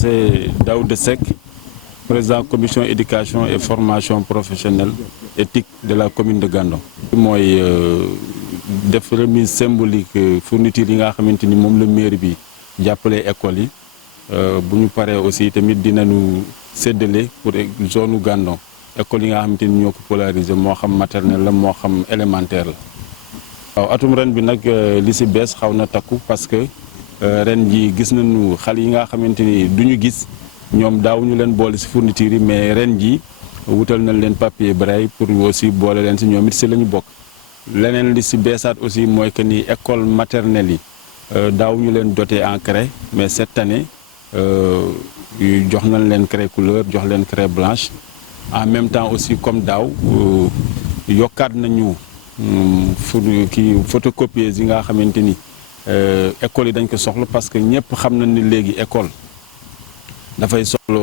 c'est Daouda Seck, président commission éducation et formation professionnelle éthique de la commune de Gandon. mooy def remise symbolique fourniture yi nga xamante ni moom la mairie bi jàppale école yi bu ñu paree aussi tamit dinañu séddale pour zone u Gandon école yi nga xamante ni ñoo ko polariser moo xam maternelle la moo xam élémentaire la. waaw atum ren bi nag li si bees xaw na takku parce que ren ji gis nañu xale yi nga xamante ni du ñu gis ñoom daawuñu leen boole si fourniture yi mais ren ji wutal nañ leen papier braille pour aussi boole leen si ñoom it si la ñu bokk. leneen li si beesaat aussi mooy que ni école maternelle yi daawuñu leen doté en craie mais cette année jox nañ leen craie couleur jox leen craie blanche en même temps aussi comme daaw yokkaat nañu photocopieuse yi nga xamante ni école yi dañ ko soxla parce que ñëpp xam nañ ni léegi école dafay soxla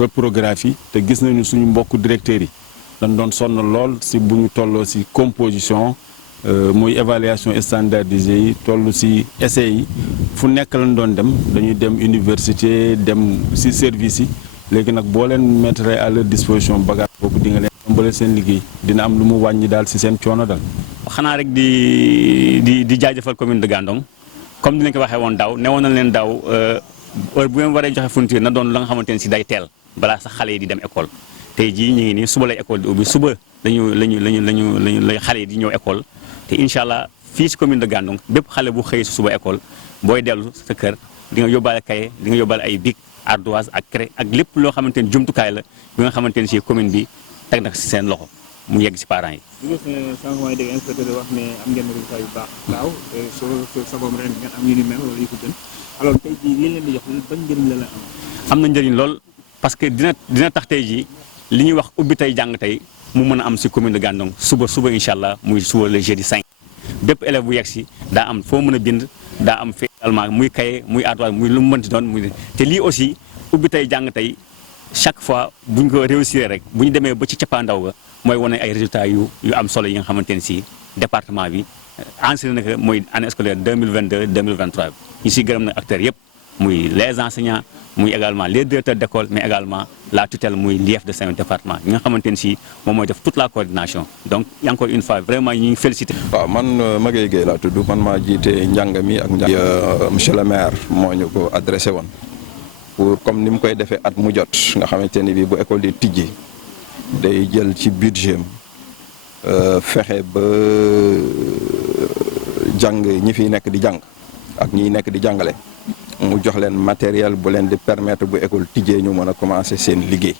reprographie te gis nañu suñu mbokku directeurs yi dañ doon sonn lool si bu ñu tolloo si composition muy évaluation standardisée yi toll si essais yi fu nekk lañ doon dem dañuy dem université dem si service yi léegi nag boo leen mettre à leur disposition bagage boobu di nga leen yombale seen liggéey dina am lu mu wàññi daal si seen coono daal. xanaa rek di jaajëfal commune de Gandon comme ni leen ko waxee woon daaw newoon nañ leen daaw heure bu ngeen waree joxe fourniture na doon la nga xamante ne si day teel balaa sax xale yi di dem école tey jii ñu ngi nii suba lay école di ubbi suba lañu xale yi di ñëw école te incha allah fii si commune de Gandon bépp xale bu xëy si suba école booy dellu sa kër di nga yóbbaale cahier di nga yóbbaale ay bic ardoise ak craie ak lépp loo xamante ni jumtukaay la bi nga xamante ni si commune bi teg na si seen loxo mu yegg si parents yi. gis nga sànq mooy dégg inspecteur wax ne am ngeen résultat yu baax daaw soo sagoom ren ngeen am yu ni mel wala yu ko gën alors tey jii li leen di jox ban njëriñ la am na njëriñ lool parce que dina tax tey jii li ñuy wax ubbi tey jàng tey mu mën a am si commune de Gandon suba incha allah muy suba le jeudi 5 bépp élève bu yegg si daa am foo mën a bind daa am fii également muy cahier muy ardoise muy lu mu mënti doon muy te lii aussi ubbi tey jàng tey chaque fois bu ñu ko réussir rek bu ñu demee ba ci cappaandaw ga mooy wane ay résultats yu am solo yi nga xamante ne si département bi enseigné na ko mooy année scolaire 2022 2023 ñu siy gërëm na acteurs yëpp muy les enseignants muy également les directeurs d'école mais également la tutelle muy l'IEF de Saint-Louis département ñi nga xamante ne si moom mooy def toute la coordination donc encore une fois vraiment ñu ngi félicité. waaw man Maguette Gueye laa tudd man maa jiite njàng mi ak njàng. monsieur le maire moo ñu ko adressé woon pour comme ni mu koy defee at mu jot nga xamante ni bii bu école di tijji day jël ci budget fexe ba jàng ñi fiy nekk di jàng ak ñiy nekk di jàngale. mu jox leen matériel bu leen di permettre bu école tijjee ñu mën a commencer seen liggéey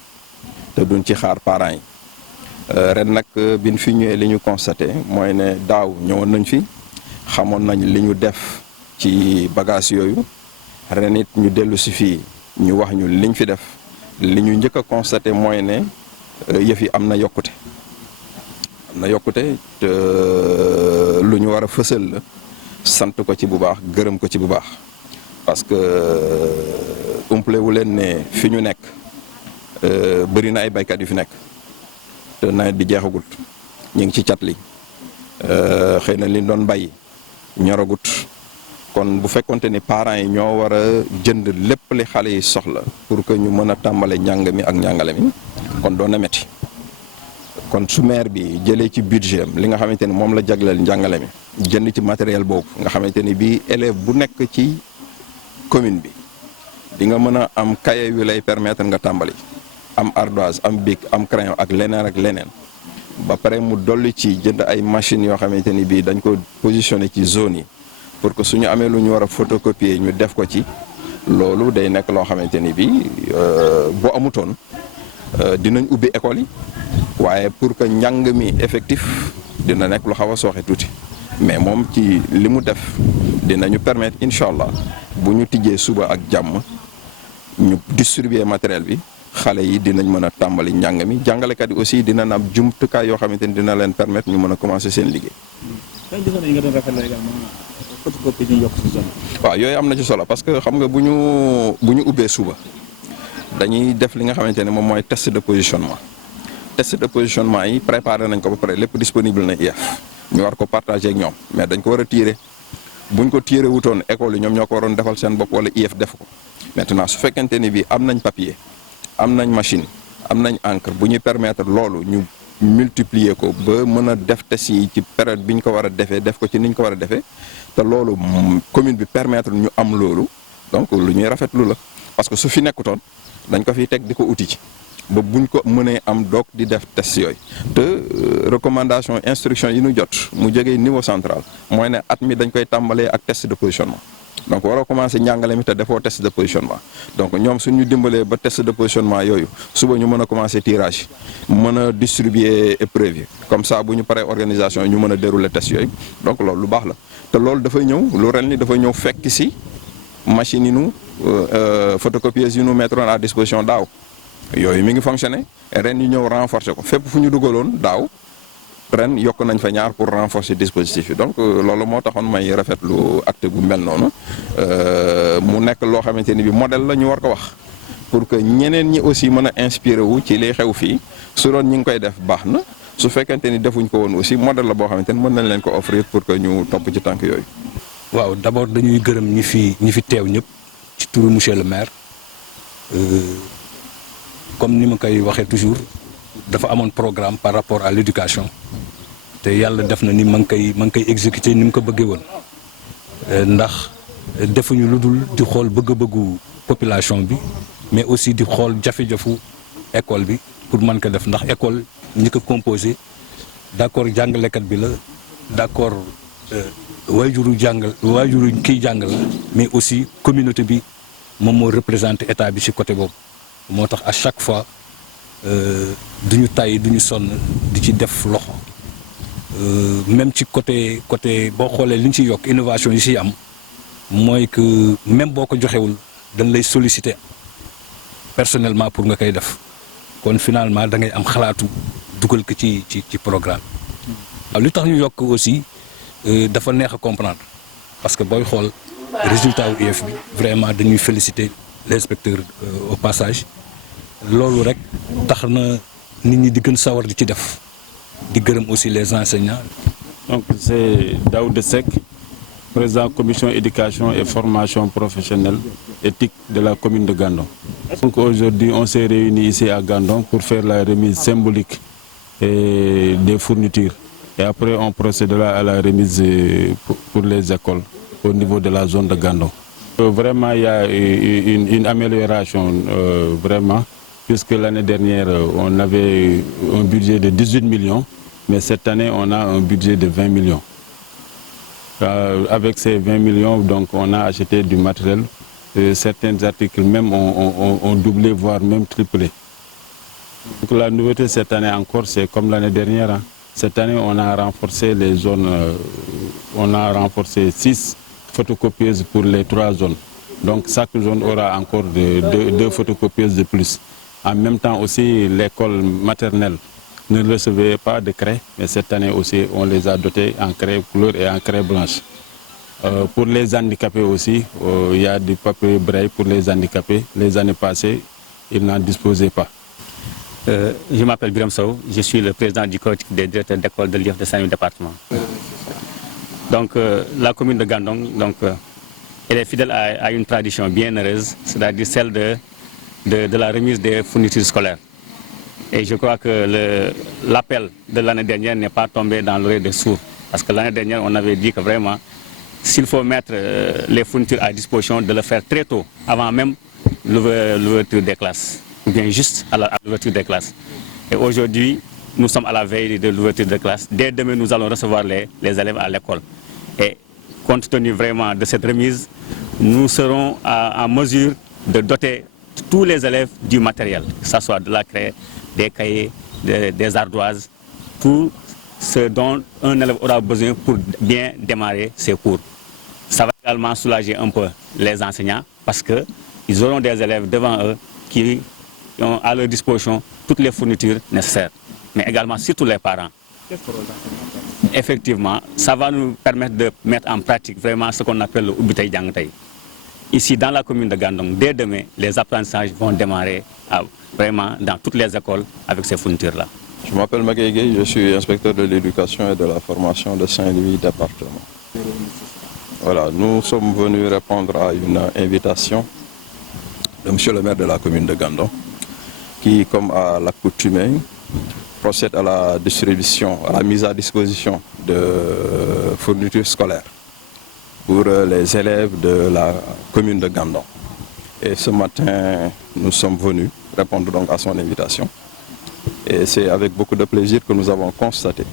te duñ ci xaar parents yi ren nag biñ fi ñëwee li ñu constaté mooy ne daaw ñëwoon nañ fi xamoon nañ li ñu def ci bagage yooyu ren it ñu dellu si fii ñu wax ñu liñ fi def li ñu njëkk a constaté mooy ne yëf yi am na yokkute te lu ñu war a fësal la sant ko ci bu baax gërëm ko ci bu baax. parce que umple wu leen ne fi ñu nekk bëri na ay baykat yu fi nekk te nawet bi jeexagut ñu ngi ci cat li xëy na li doon bay ñoragut kon bu fekkonte ni parents yi ñoo war a jënd lépp li xale yi soxla pour que ñu mën a tàmbale njàng mi ak njàngale mi kon doon na metti kon su maire bi jëlee ci budget am li nga xamante ni moom la jagleel njàngale mi jënd ci matériel boobu nga xamante ni bii élève bu nekk ci commune bi di nga mën a am cahier yu lay permettre nga tàmbali am ardoise am bic am crayon ak leneen ba pare mu dolli ci jënd ay machines yoo xamante ni bii dañ ko positionné ci zone yi pour que suñu amee lu ñu war a photocopier ñu def ko ci loolu day nekk loo xamante ni bii boo amutoon dinañ ubbi école yi waaye pour que njàng mi effectif dina nekk lu xaw a sooxe tuuti mais moom ci li mu def dinañu permettre incha allah bu ñu tijjee suba ak jàmm ñu distribuer matériel bi xale yi dinañ mën a tàmbali njàng mi jàngalekat yi aussi dinañ am jumtukaay yoo xamante ni dina leen permettre ñu mën a commencer seen liggéey. waaw yooyu am na ci solo parce que xam nga bu ñu ubbee suba dañuy def li nga xamante ne moom mooy test de positionnement yi préparé nañ ko ba pare lépp disponible na IEF ñu war ko partager ak ñoom mais dañ ko war a tirer buñ ko tiré wutoon école yi ñoom ñoo ko waroon defal seen bopp wala IEF def ko maintenant su fekkente ni bi am nañ papier am nañ machine am nañ encre bu ñuy permettre loolu ñu multiplier ko ba mën a def test yi ci période bi ñu ko war a defee def ko ci ni ñu ko war a defee te loolu commune bi permettre ñu am loolu donc lu ñuy rafetlu la parce que su fi nekkutoon dañ ko fiy teg di ko uti ci ba buñ ko mënee am doog di def test yooyu te recommandation instruction yi ñu jot mu jógee niveau central mooy ne at mi dañ koy tàmbalee ak test de positionnement donc waroo commencé njàngale mi te defoo test de positionnement donc ñoom suñu dimbalee ba test de positionnement yooyu suba ñu mën a commencé tirage mën a distribuer épreuve yi comme ça bu ñu paree organisation yi ñu mën a dérouler test yooyu donc loolu lu baax la te loolu dafay ñëw lu ren ni dafay ñëw fekk si machine yi nu photocopieuse yi nu mettre à disposition daaw yooyu mi ngi fonctionné ren ñu ñëw renforcer ko fépp fu ñu dugaloon daaw ren yokk nañ fa ñaar pour renforcer dispositif yi donc loolu moo taxoon may rafetlu acte bu mel noonu mu nekk loo xamante ni bi modèle la ñu war ko wax pour que ñeneen ñi aussi mën a inspiré wu ci liy xew fii su doon ñi ngi koy def baax na su fekkente ni defuñ ko woon aussi modèle la boo xamante ni mën nañ leen ko offrir pour que ñu topp ci tànk yooyu. waaw d'abord dañuy gërëm ñi fi teew ñëpp ci turu monsieur le maire comme ni ma koy waxee toujours dafa amoon programme par rapport à l'éducation te yàlla def na ni ma ngi koy exécuter ni mu ko bëggee woon ndax defuñu lu dul di xool bëgg-bëggu population bi mais aussi di xool jafe-jafu école bi pour mën ko def ndax école ñi ko composé d'accord jàngalekat bi la d'accord waajuru kiy jàngal mais aussi communauté bi moom moo représenté état bi ci côté boobu moo tax à chaque fois duñu tàyyi duñu sonn di ci def loxo même ci côté boo xoolee li ñu ciy yokk innovation yi ciy am mooy que même boo ko joxewul dañ lay solliciter personnellement pour nga koy def kon finalement da ngay am xalaatu dugal ko ci programme waaw li tax ñu yokk aussi dafa neex a comprendre parce que booy xool résultat wu IEF bi vraiment dañuy féliciter l'inspecteur au passage loolu rek tax na nit ñi di gën sawar di ci def di gërëm aussi les enseignants. Donc c'est Daouda Seck, président commission éducation et formation professionnelle éthique de la commune de Gandon. Donc aujourd'hui on s'est réunis ici à Gandon pour faire la remise symbolique des fournitures et après on procédera à la remise pour les écoles au niveau de la zone de Gandon. Vraiment il y a une amélioration vraiment. Puisque l'année dernière, on avait un budget de 18 millions, mais cette année, on a un budget de 20 millions. Avec ces 20 millions, donc, on a acheté du matériel. Certains articles même ont doublé, voire même triplé. Donc, la nouveauté cette année encore, c'est comme l'année dernière. Hein. Cette année, on a renforcé les zones, on a renforcé 6 photocopieuses pour les 3 zones. Donc, chaque zone aura encore 2 photocopieuses de plus. En même temps aussi, l'école maternelle ne recevait pas de craie, mais cette année aussi, on les a dotés en craie couleur et en craie blanche. Pour les handicapés aussi, il y a du papier braille pour les handicapés. Les années passées, ils n'en disposaient pas. Je m'appelle Biram Sow, je suis le président du collectif des directeurs d'école de l'IEF de Saint-Louis département. Donc, la commune de Gandon, elle est fidèle à une tradition bien heureuse, c'est-à-dire celle de la remise des fournitures scolaires. Et je crois que l'appel de l'année dernière n'est pas tombé dans l'oreille des sourds. Parce que l'année dernière, on avait dit que vraiment, s'il faut mettre les fournitures à disposition, de le faire très tôt, avant même l'ouverture des classes, ou bien juste à l'ouverture des classes. Et aujourd'hui, nous sommes à la veille de l'ouverture des classes. Dès demain, nous allons recevoir les élèves à l'école. Et compte tenu vraiment de cette remise, nous serons en mesure de doter tous les élèves du matériel, que ce soit de la craie, des cahiers, des ardoises, tout ce dont un élève aura besoin pour bien démarrer ses cours. Ça va également soulager un peu les enseignants parce qu'ils auront des élèves devant eux qui ont à leur disposition toutes les fournitures nécessaires, mais également surtout les parents. Effectivement, ça va nous permettre de mettre en pratique vraiment ce qu'on appelle le Ubitay Jangtay. Ici, dans la commune de Gandon, dès demain, les apprentissages vont démarrer vraiment dans toutes les écoles avec ces fournitures-là. Je m'appelle Magueye Gueye, je suis inspecteur de l'éducation et de la formation de Saint-Louis département. Voilà, nous sommes venus répondre à une invitation de monsieur le maire de la commune de Gandon, qui, comme à l'accoutumée, procède à la distribution, à la mise à disposition de fournitures scolaires pour les élèves de la commune de Gandon. Et ce matin, nous sommes venus répondre donc à son invitation. Et c'est avec beaucoup de plaisir que nous avons constaté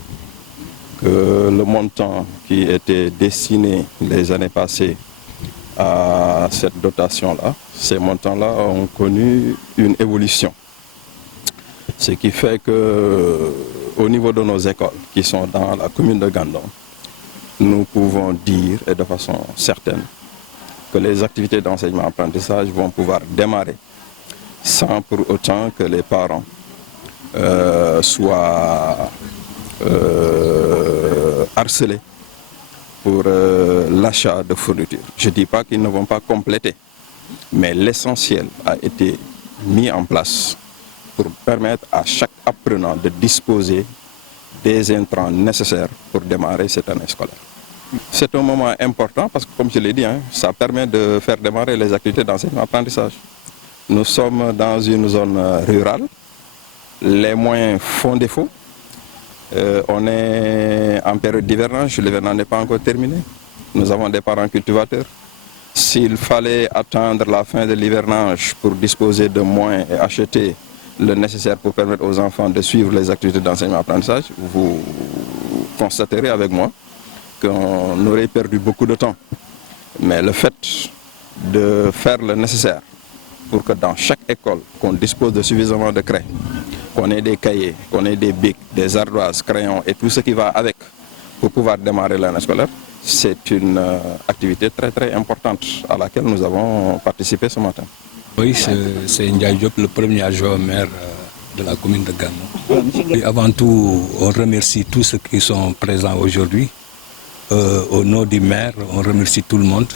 que le montant qui était destiné les années passées à cette dotation-là, ces montants-là ont connu une évolution. Ce qui fait que, au niveau de nos écoles qui sont dans la commune de Gandon, nous pouvons dire, et de façon certaine, que les activités d'enseignement-apprentissage vont pouvoir démarrer sans pour autant que les parents soient harcelés pour l'achat de fournitures. Je ne dis pas qu'ils ne vont pas compléter, mais l'essentiel a été mis en place pour permettre à chaque apprenant de disposer des intrants nécessaires pour démarrer cette année scolaire. C'est un moment important parce que, comme je l'ai dit, ça permet de faire démarrer les activités d'enseignement-apprentissage. Nous sommes dans une zone rurale, les moyens font défaut. On est en période d'hivernage, l'hivernage n'est pas encore terminé. Nous avons des parents cultivateurs. S'il fallait attendre la fin de l'hivernage pour disposer de moyens et acheter le nécessaire pour permettre aux enfants de suivre les activités d'enseignement-apprentissage, vous constaterez avec moi qu'on aurait perdu beaucoup de temps. Mais le fait de faire le nécessaire pour que dans chaque école, qu'on dispose de suffisamment de craie, qu'on ait des cahiers, qu'on ait des bics, des ardoises, crayons et tout ce qui va avec pour pouvoir démarrer l'année scolaire, c'est une activité très très importante à laquelle nous avons participé ce matin. Oui, c'est Ndiaye Diop, le premier adjoint au maire de la commune de Gandon. Et avant tout, on remercie tous ceux qui sont présents aujourd'hui. Au nom du maire, on remercie tout le monde.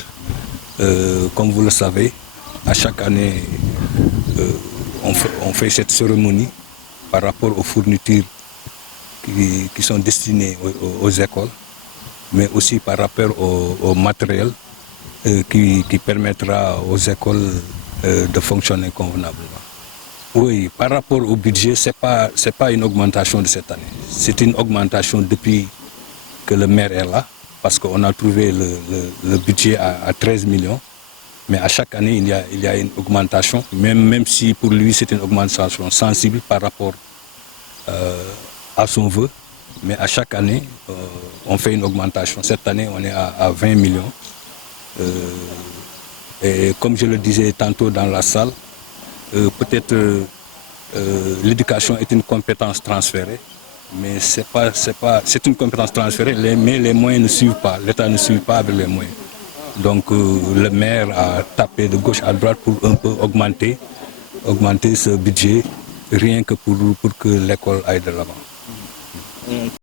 Comme vous le savez, à chaque année, on fait cette cérémonie par rapport aux fournitures qui sont destinées aux écoles, mais aussi par rapport au matériel qui permettra aux écoles de fonctionner convenablement. Oui, par rapport au budget, ce n'est pas une augmentation de cette année. C'est une augmentation depuis que le maire est là, parce qu'on a trouvé le budget à 13 millions. Mais à chaque année, il y a une augmentation, même si pour lui c'est une augmentation sensible par rapport à son vœu. Mais à chaque année, on fait une augmentation. Cette année, on est à 20 millions. Et comme je le disais tantôt dans la salle, peut-être l'éducation est une compétence transférée, mais c'est une compétence transférée, mais les moyens ne suivent pas, l'État ne suit pas avec les moyens. Donc le maire a tapé de gauche à droite pour un peu augmenter ce budget, rien que pour que l'école aille de l'avant.